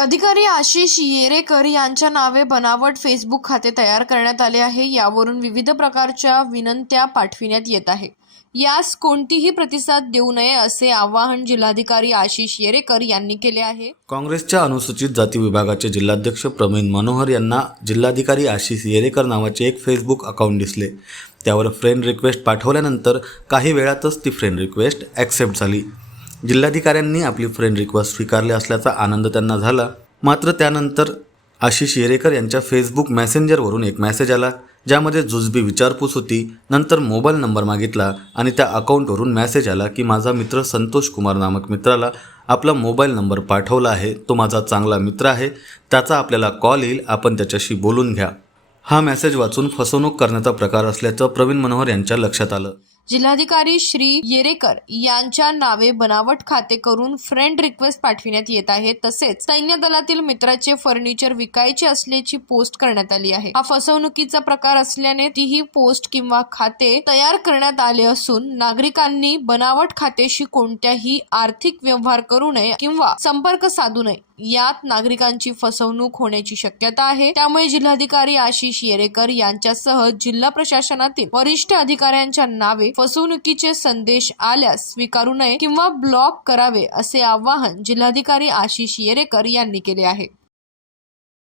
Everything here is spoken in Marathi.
अधिकारी आशिष येरेकर यांच्या नावे बनावट फेसबुक खाते तयार करण्यात आले आहे. यावरून विविध प्रकारच्या विनंत्या पाठविण्यात येत आहे. यास कोणतीही प्रतिसाद देऊ नये असे आवाहन जिल्हाधिकारी आशिष येरेकर यांनी केले आहे. काँग्रेसच्या अनुसूचित जाती विभागाचे जिल्हाध्यक्ष प्रवीण मनोहर यांना जिल्हाधिकारी आशिष येरेकर नावाचे एक फेसबुक अकाउंट दिसले. त्यावर फ्रेंड रिक्वेस्ट पाठवल्यानंतर काही वेळातच ती फ्रेंड रिक्वेस्ट ॲक्सेप्ट झाली. जिल्हाधिकाऱ्यांनी आपली फ्रेंड रिक्वेस्ट स्वीकारली असल्याचा आनंद त्यांना झाला. मात्र त्यानंतर आशिष येरेकर यांच्या फेसबुक मेसेंजरवरून एक मेसेज आला ज्यामध्ये जुजबी विचारपूस होती नंतर मोबाईल नंबर मागितला आणि त्या अकाउंटवरून मेसेज आला की माझा मित्र संतोष कुमार नामक मित्राला आपला मोबाईल नंबर पाठवला आहे तो माझा चांगला मित्र आहे त्याचा आपल्याला कॉल येईल आपण त्याच्याशी बोलून घ्या. हा मेसेज वाचून फसवणूक करण्याचा प्रकार असल्याचं प्रवीण मनोहर यांच्या लक्षात आलं. जिल्हाधिकारी श्री येरेकर यांच्या नावे बनावट खाते करून फ्रेंड रिक्वेस्ट पाठविण्यात येत आहे. तसेच सैन्य दलातील मित्राचे फर्निचर विकायचे असल्याची पोस्ट करण्यात आली आहे. हा फसवणुकीचा प्रकार असल्याने तीही पोस्ट किंवा खाते तयार करण्यात आले असून नागरिकांनी बनावट खात्याशी कोणत्याही आर्थिक व्यवहार करू नये किंवा संपर्क साधू नये यात नागरिकांची फसवणूक होण्याची शक्यता आहे. त्यामुळे जिल्हाधिकारी आशिष येरेकर यांच्यासह जिल्हा प्रशासनातील वरिष्ठ अधिकाऱ्यांच्या नावे फसवणुकीचे संदेश आल्यास स्वीकारू नये किंवा ब्लॉक करावे असे आवाहन जिल्हाधिकारी आशिष येरेकर यांनी केले आहे.